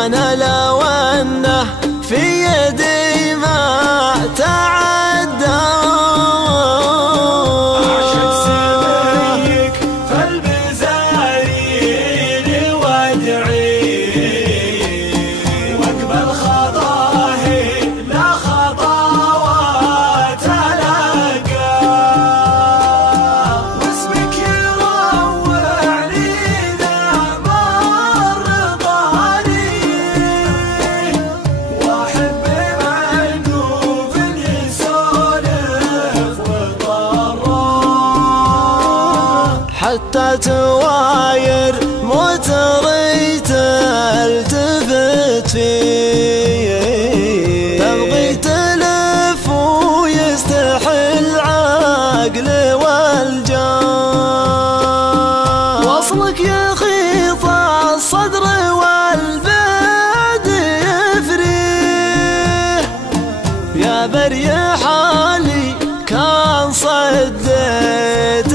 وانا لو انه في يدي ما تعدى عشق سبيك فالبزارين وادعي واقبل خطاه لا خطوات تلقى واسمك يروعني ذا مر طالي واحب معقوف يسولف وضراه حتى تواير متري تلتفت فيه تبغي تلف ويستحل العقل والجاه وصلك يخيط الصدر والبعد يفريه يا بري حالي كان صديت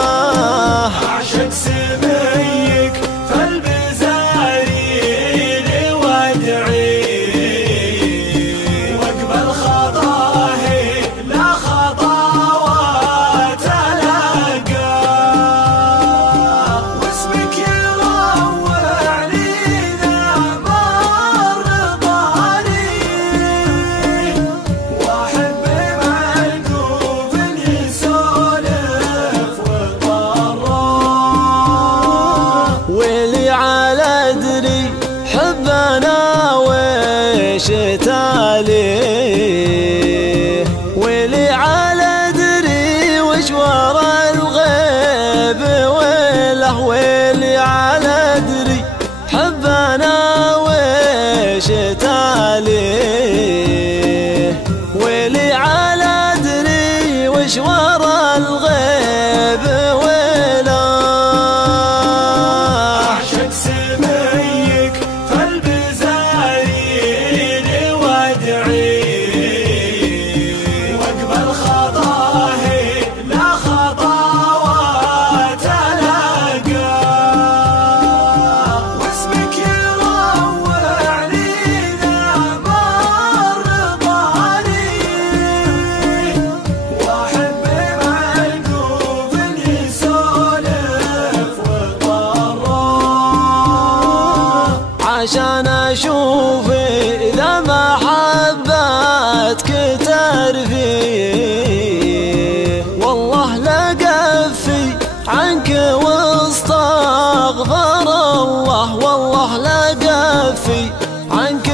برياه عشق سميك فالبزارين وادعي واقبل خطاه لا خطوات تلقى واسمك يروعني ذا مر طالي واحب معقوف يسولف وضراه ويلي على ادري حبنا ويش تاليه ويلي على ادري وش ورا الغيب ويله ويلي على ادري حبنا ويش تاليه ويلي على ادري وش ورا الغيب ويله عشق سميك فالبزارين وادعي واقبل خطاه لا خطوات تلقى واسمك يروعني ذا مر طالي واحب معقوف يسولف وضراه عشان اشوف اذا محبتك ترفيه والله لقفي عنك واستغفر الله والله لقفي عنك